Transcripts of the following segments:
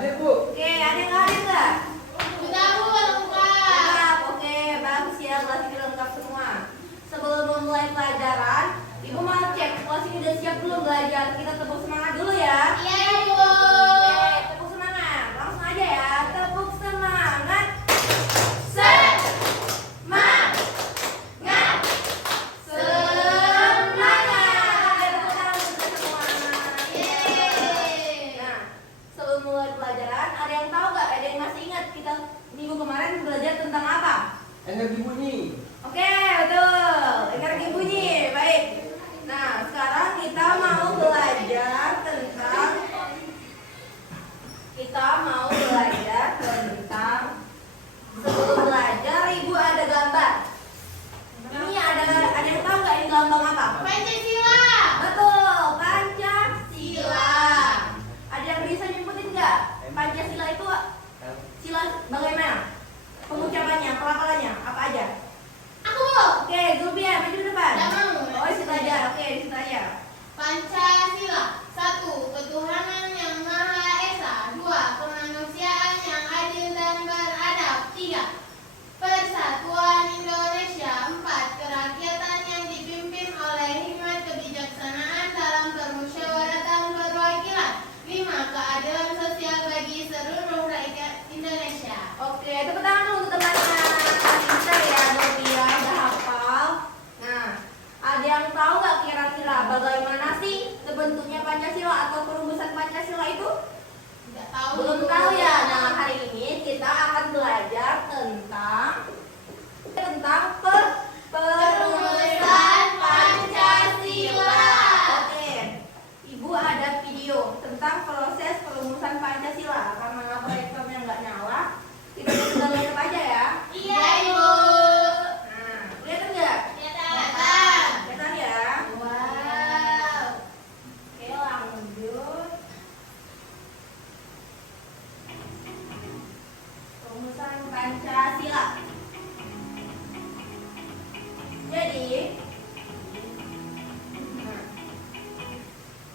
Hadir, Bu. Oke, ada yang hadir nggak? Sudah Bu, lengkap. Lengkap, oke, bagus ya, kelas ini lengkap semua. Sebelum memulai pelajaran, Ibu mau cek kelas ini udah siap belum belajar? Kita tepuk semangat dulu ya. Iya Bu. Oke, tepuk semangat, langsung aja ya, tepuk semangat. Semangat. Semangat. Tepuk tangan untuk semua. Yeay. Nah, sebelum mulai pelajaran, ada yang tahu nggak? Ada yang masih ingat kita minggu kemarin belajar tentang apa? Energi bunyi. Oke, betul. Energi bunyi, baik. Nah, sekarang kita mau belajar tentang sebelum belajar Ibu ada gambar. Ini ada yang tahu nggak ini lambang apa? Pancasila. Betul, Pancasila. Ada yang bisa nyebutin nggak? Pancasila itu sila bagaimana? Pengucapannya, pelafalannya, apa aja? Aku Bu. Oke, Zulbia, maju depan. Nggak mau. Oh, di situ aja. Oke, di situ aja. Pancasila. 1. Ketuhanan yang Maha Esa. 2. Kemanusiaan yang adil dan beradab. 3. Persatuan Indonesia. 4. Kerakyatan yang dipimpin oleh hikmat kebijaksanaan dalam permusyawaratan perwakilan. 5. Keadilan sosial bagi seluruh rakyat Indonesia. Oke, tepuk tangan dulu untuk temannya. Pintar ya, Zulbia, udah hafal. Nah, ada yang tahu nggak kira-kira bagaimana sih terbentuknya Pancasila atau perumusan Pancasila itu? Tidak tahu. Belum tahu ya. Nah, hari ini kita akan belajar tentang perumusan Pancasila. Oke, Ibu ada video tentang proses perumusan Pancasila. Karena proyektornya nggak nyala, kita tinggal lihat aja ya. Iya Ibu. Nah, lihat nggak? Kelihatan. Kelihatan ya. Wow. Oke, lanjut. Perumusan Pancasila.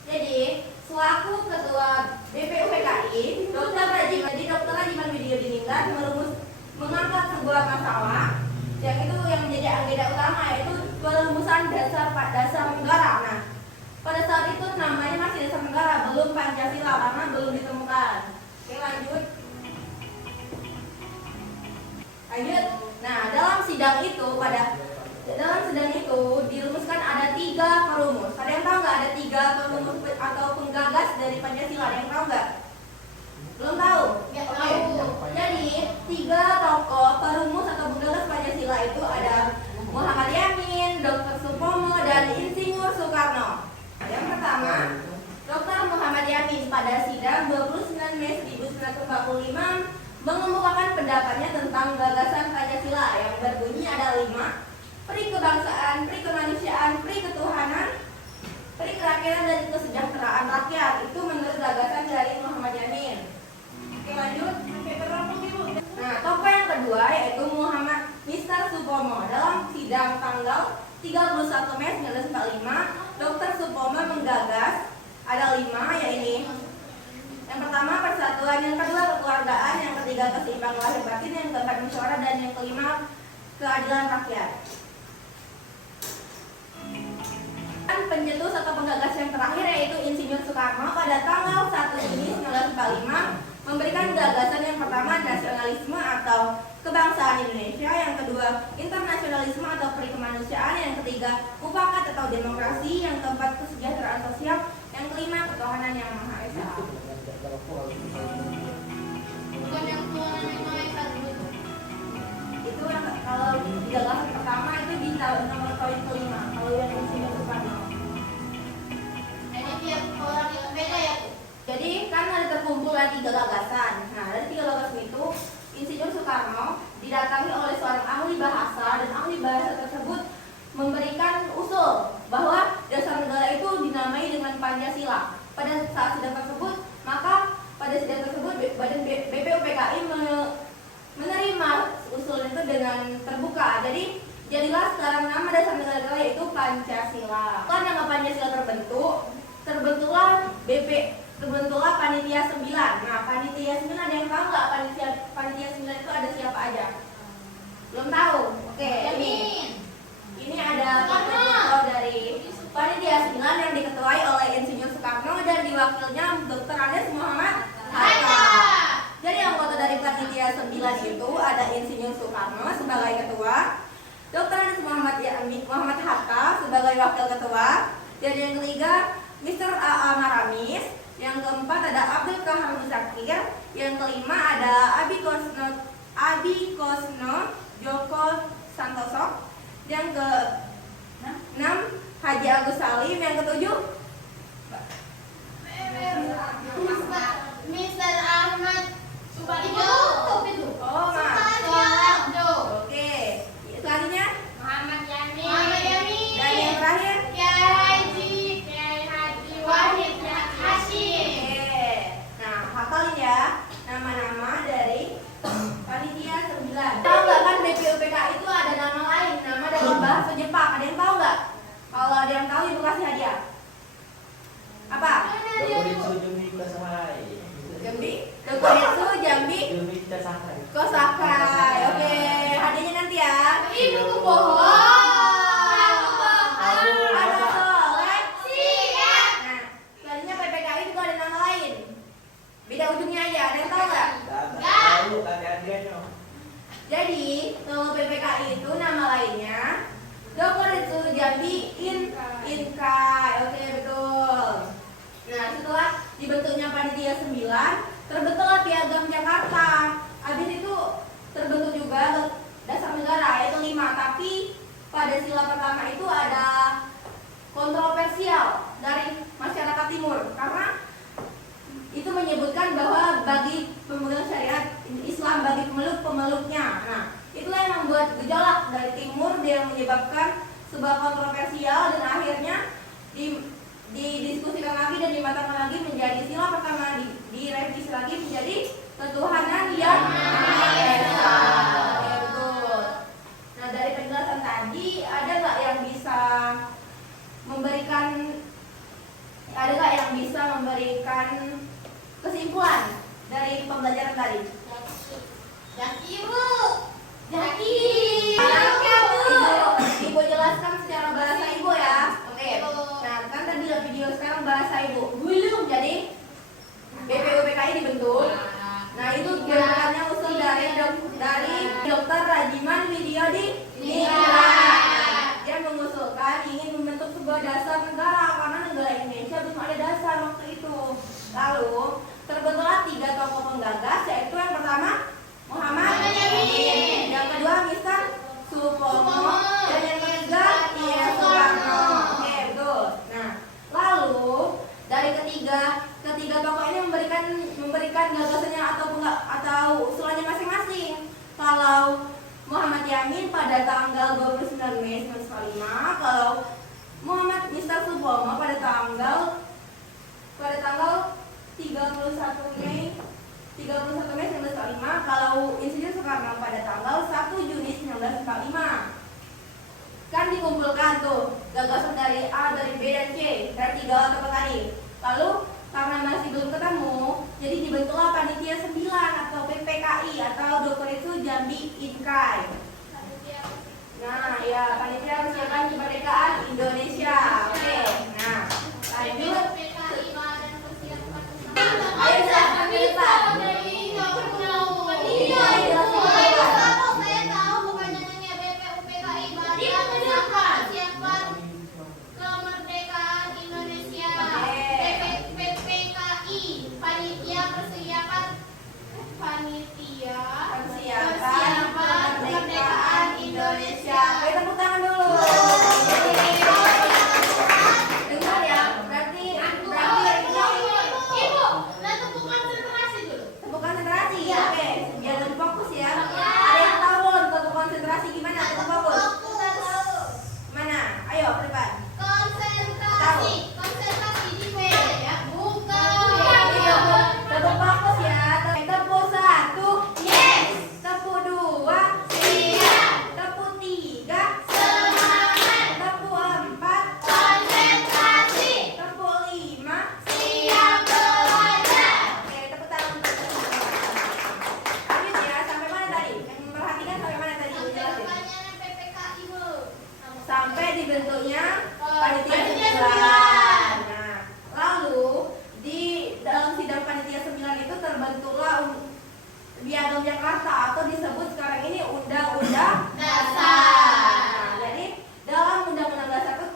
Jadi, selaku Ketua BPUPKI, Dr. Rajiman Widyodiningrat mengangkat sebuah masalah yang menjadi agenda utama, yaitu perumusan dasar negara. Nah, pada saat itu namanya masih dasar negara, belum Pancasila karena belum ditemukan. Oke, lanjut. Nah, dalam sidang itu dirumuskan ada 3 perumus. Ada yang tahu nggak ada 3 perumus atau penggagas dari Pancasila? Ada yang tahu nggak? Belum tahu? Nggak Oke. tahu. Jadi 3 tokoh perumus atau penggagas Pancasila itu ada Muhammad Yamin, Dr. Supomo, dan Insinyur Soekarno. Yang pertama, Dr. Muhammad Yamin pada sidang 29 Mei 1945 mengemukakan pendapatnya tentang gagasan Pancasila yang berbunyi ada 5: peri kebangsaan, peri kemanusiaan, peri ketuhanan, peri kerakyatan, dan kesejahteraan rakyat. Itu menurut gagasan dari Muhammad Yamin. Oke, lanjut. Nah, tokoh yang kedua yaitu Muhammad Mister Supomo. Dalam sidang tanggal 31 Mei 1945, Dr. Supomo menggagas ada 5, yaitu yang pertama persatuan, yang kedua kekeluargaan, yang ketiga keseimbangan lahir batin, yang keempat musyawarah, dan yang kelima keadilan rakyat. Dan pencetus atau penggagas yang terakhir yaitu Insinyur Soekarno pada tanggal 1 Juni 1945 memberikan gagasan yang pertama nasionalisme atau kebangsaan Indonesia, yang kedua internasionalisme atau perikemanusiaan, yang ketiga mufakat atau demokrasi, yang keempat kesejahteraan sosial, yang kelima ketuhanan yang maha esa. Bukan yang Tuhan yang Maha Esa Bu. Itu yang kalau gagasan pertama itu di nomor poin kelima. Kalau yang Insinyur Soekarno. Ini tiap orang yang beda ya Bu. Jadi kan ada terkumpul 3 gagasan. Nah, dari 3 gagasan itu Insinyur Soekarno didatangi oleh seorang ahli bahasa, dan ahli bahasa tersebut memberikan usul bahwa dasar negara itu dinamai dengan Pancasila. Pada saat sidang tersebut, maka pada sidang tersebut Badan BPUPKI menerima usul itu dengan terbuka. Jadi jadilah sekarang nama dasar negara yaitu Pancasila. Setelah nama Pancasila terbentuklah terbentuklah panitia 9. Nah, panitia 9 ada yang tahu nggak panitia 9 itu ada siapa aja? Belum tahu? Oke, ini ada ketua dari panitia 9 yang diketuai oleh Insinyur Soekarno dan diwakilnya Dr. Andes Muhammad Hatta. Jadi anggota dari panitia 9 itu ada Insinyur Soekarno sebagai ketua, Dr. Andes Muhammad Hatta sebagai wakil ketua, dan yang ketiga Mr. A.A. Maramis, yang keempat ada Abdul Kahar Musakir, yang kelima ada Abi Kosno Joko Santoso, yang ke-6 Haji Agus Salim, yang ke-7 Mr. Ahmad Suparjo. Oh, Suparjo. Oke. Selanjutnya Muhammad Yamin. dan yang terakhir Kiai Haji Wahid Hasyim. Oke. Nah, hafalin ya nama-nama dari panitia 9. Tahu nggak kan BPUPK itu ada nama lain, nama dalam bahasa Jepang. Ada yang tahu nggak? Kalau ada yang tahu ibu kasih hadiah. Apa? Jambi, Dokuritsu, Jambi, Kosakai. Oke, hadiahnya nanti ya. Ibu bohong. Ada soleh. Siap. Nah, selanjutnya PPKI juga ada nama lain. Beda ujungnya aja. Ada yang tahu nggak? Jadi, kalau PPKI itu nama lainnya Dokuritsu Jambi Inkai. Oke, betul. Nah, setelah dibentuknya panitia 9, terbentuklah Piagam Jakarta. Habis itu terbentuk juga dasar negara, yaitu 5. Tapi pada sila pertama itu ada kontroversial dari masyarakat timur, karena itu menyebutkan bahwa bagi pemegang syariat Islam, bagi pemeluknya. Nah, itulah yang membuat gejolak dari timur yang menyebabkan sebuah kontroversial, dan akhirnya didiskusikan lagi dan dimatangkan lagi menjadi sila pertama, direvisi lagi menjadi ketuhanan yang Maha Esa. Ya, betul. Nah, dari penjelasan tadi ada nggak yang bisa memberikan kesimpulan dari pembelajaran tadi? Jaki Bu. Ibu jelaskan secara bahasa ibu ya. Oke. Nah, kan tadi udah video, sekarang bahasa ibu. Belum. Jadi BPUPKI dibentuk. Nah, itu gerakannya usul dari Dr. Rajiman Widyodi Dia mengusulkan ingin membentuk sebuah dasar negara, karena negara Indonesia belum ada dasar waktu itu. Lalu terbentuklah 3 tokoh penggagas, yaitu yang pertama Muhammad Yamin, yang kedua Mr. Supomo, dan yang ketiga Soekarno. Oke, betul. Nah, lalu dari ketiga tokoh ini memberikan gagasannya atau usulannya masing-masing. Kalau Muhammad Yamin pada tanggal 29 Mei 1945, kalau Muhammad Mr. Supomo pada tanggal 31 Mei 1945, kalau Insinyur Soekarno pada tanggal 1 Juni 1945. Kan dikumpulkan tuh gagasan dari A, dari B, dan C, dari 3 tokoh tadi. Lalu karena masih belum ketemu, jadi dibentuklah panitia 9 atau PPKI atau Dokuritsu Jambi Inkai. Nah, ya, panitia persiapan kemerdekaan Indonesia. Oke. Nah, lanjut. Ayo silahkan Milita. Persiapan kemerdekaan Indonesia. Oke, tepuk tangan dulu. Perhatikan sampai mana tadi Ibu jelasin. Perpanjangan PPKI Bu. Sampai dibentuknya panitia Panitia 9. Nah, lalu di dalam sidang panitia 9 itu terbentuklah Piagam Jakarta atau disebut sekarang ini Undang-Undang Dasar. Nah, jadi dalam Undang-Undang Dasar itu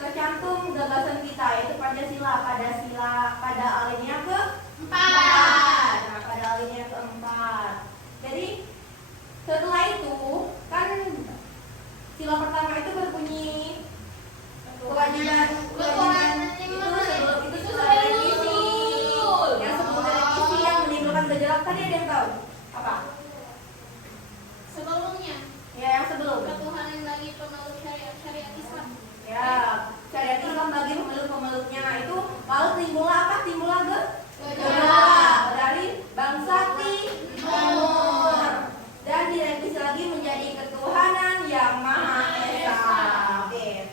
tercantum gagasan kita yaitu Pancasila pada alinea Empat. Nah, pada alinea keempat. Jadi setelah itu kan sila pertama itu berbunyi kewajiban itu sudah revisi. Yang sebelum revisi yang menimbulkan gejolak tadi ada yang tahu apa? Sebelumnya Ya, yang sebelum. ketuhanan bagi pemeluk syariat Islam. Ya, syariat Islam bagi pemeluk-pemeluknya itu lalu timbullah apa? Timbullah gejolak dari bangsa timur dan direvisi lagi menjadi ketuhanan yang maha esa. Oke.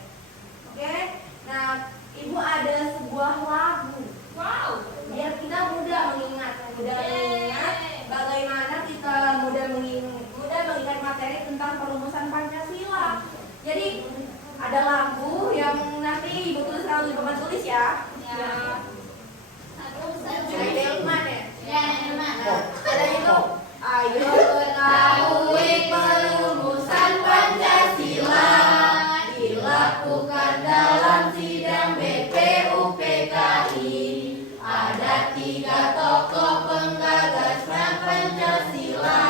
Nah, Ibu ada sebuah lagu. Wow. Biar kita mudah mengingat bagaimana kita mudah mengingat materi tentang perumusan Pancasila. Jadi ada lagu yang nanti Ibu tulis lalu di papan tulis ya. Ya. Dari Delman ya. Ya, Delman. Nah, ada itu. Ayo ketahui perumusan Pancasila dilakukan dalam sidang BPUPKI. Ada 3 tokoh penggagasnya Pancasila,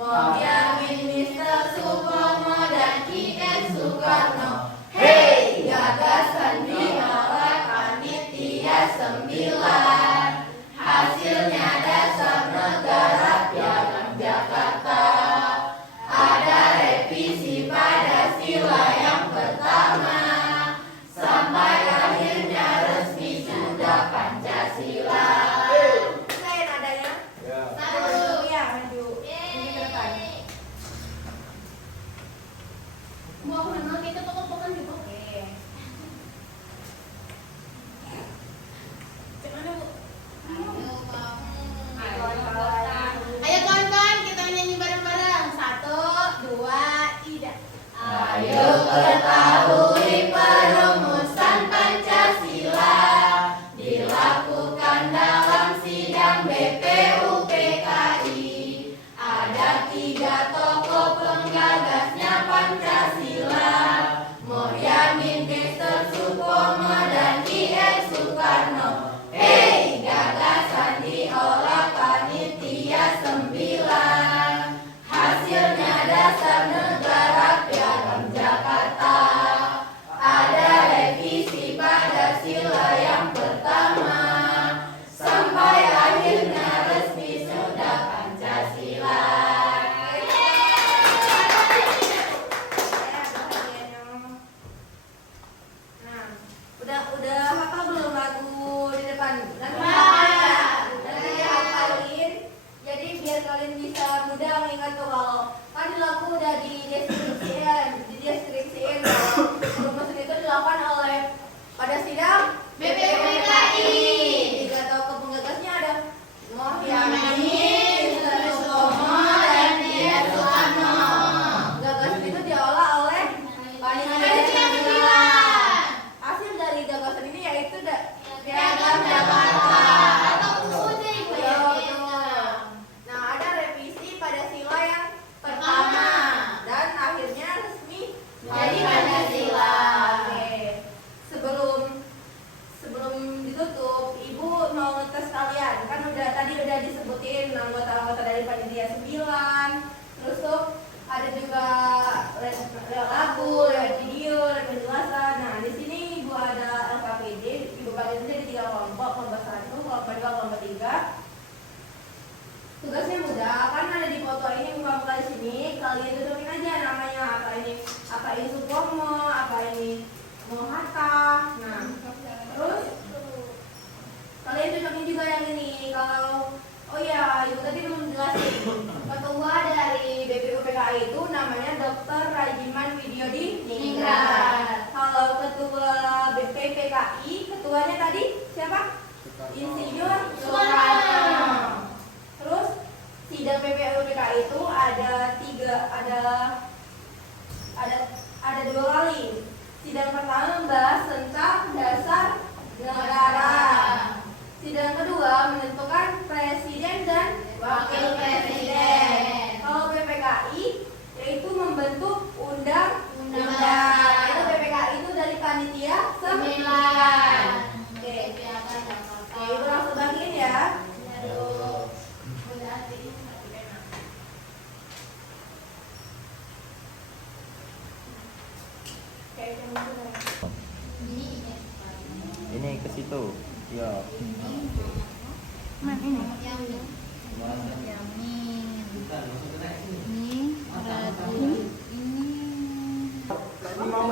Mohyamin, Mister Supomo, dan I.N. Soekarno. Hei, gagasan diolah panitia 9. Hasilnya dasar negara Piagam Jakarta. Ada revisi pada sila yang pertama. Sampai akhirnya resmi sudah Pancasila. Saya nadanya. Satu. Ya, maju. Ini ke depan. Mau kenal kita pokok-pokokan juga. Oke. Gimana Bu? Ayo, Ayo kawan-kawan, kita nyanyi bareng-bareng. 1, 2, Ida. Ayo ketahui perumusan Pancasila dilakukan dalam sidang BPUPKI. Ada 3 tokoh penggagasnya Pancasila, Mohyamin, Mister Supomo, dan I.N. Soekarno. Hei, gagasan diolah panitia 9. Hasilnya dasar negara Piagam Jakarta. Ada revisi pada sila yang pertama. Sampai akhirnya resmi sudah Pancasila. Nah, udah hafal belum lagu di depan? Nanti dihafalin. Jadi biar kalian bisa mudah mengingat tuh kalau kan lagu udah dideskripsiin kalau perumusan itu dilakukan oleh pada sidang BPUPKI. 3 tokoh penggagasnya ada Mohyamin, Supomo, dan I.N. Soekarno. Gagasan itu diolah oleh panitia 9. Hasil dari gagasan ini yaitu Piagam Jakarta. Atau UUD Ibu ya. Nah, ada revisi pada sila yang pertama dan akhirnya resmi Jadi Pancasila. Oke. Sebelum ditutup, Ibu mau ngetes kalian. Kan tadi udah disebutin anggota-anggota dari panitia 9. Terus tuh ada juga lewat lagu, lewat video, lewat penjelasan. Nah, di sini Ibu ada LKPD. Ibu bagi jadi 3 kelompok, kelompok 1, kelompok 2, kelompok 3. Tugasnya mudah, kan ada di foto ini muka-muka di sini. Kalian tuturin aja namanya apa ini Supomo, apa ini Mohatta. Nah, terus kalian cocokin juga yang ini. Kalau oh ya, Ibu tadi belum jelasin. Ketua dari BPUPKI itu namanya Dr. Rajiman Widyodi Ningrat. Kalau ketua BPUPKI, ketuanya tadi siapa? Insinyur Soekarno. Terus sidang BPUPKI itu ada dua kali. Sidang pertama membahas tentang dasar negara. Sidang kedua menentukan presiden dan wakil presiden. Kalau PPKI yaitu membentuk undang-undang. Itu PPKI itu dari panitia 9. Oke, itu langsung bagiin ya. Ini ke situ. Ya. Mana ini? Yamin. Ini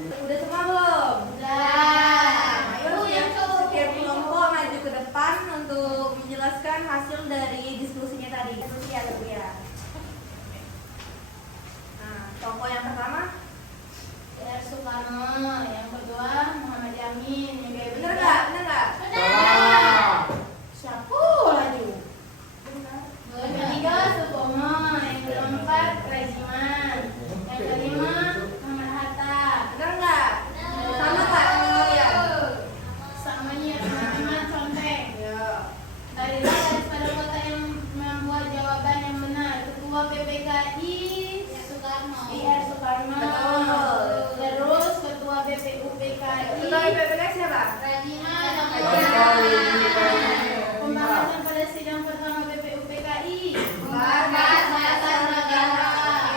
Udah semua belum? Ayo setiap kelompok maju ke depan untuk menjelaskan hasil dari diskusinya tadi. Diskusi ya, Bu ya. Nah, tokoh yang pertama, R. Soekarno, yang kedua Muhammad Yamin, yang bener nggak? Bener nggak? Siapa lagi? Yang ketiga Supomo, yang keempat Regiman, yang kelima Muhammad Hatta. Bener nggak? Sama nggak sama kalian? Samanya teman-teman contek. Ya. Carilah garis pada kota yang membuat jawaban yang benar. Ketua PPKI Soekarno. R. Soekarno. Betul. Terus Ketua BPUPKI. Ketua PPKI siapa? Rajiman. Pembahasan pada sidang pertama BPUPKI. Pembahasan negara.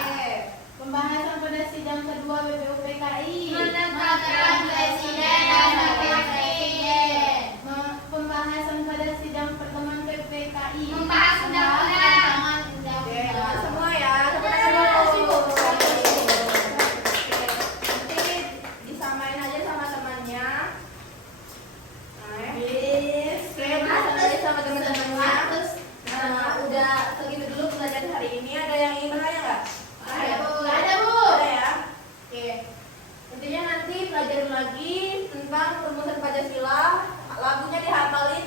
Oke. Pembahasan pada sidang kedua BPUPKI. Menetapkan presiden dan wakil presiden. Pembahasan pada sidang pertemuan PPKI. Membahas undang-undang. Oke, dapat semua ya. Tepuk tangan dulu. Nanti disamain aja sama temannya. Nah, oke, disamain aja sama teman-temannya. Nah, udah segitu dulu pelajaran hari ini. Ada yang ingin bertanya nggak? Ada, Bu. Ada, Bu. Ada ya. Oke. Intinya nanti pelajarin lagi tentang perumusan Pancasila. Lagunya dihafalin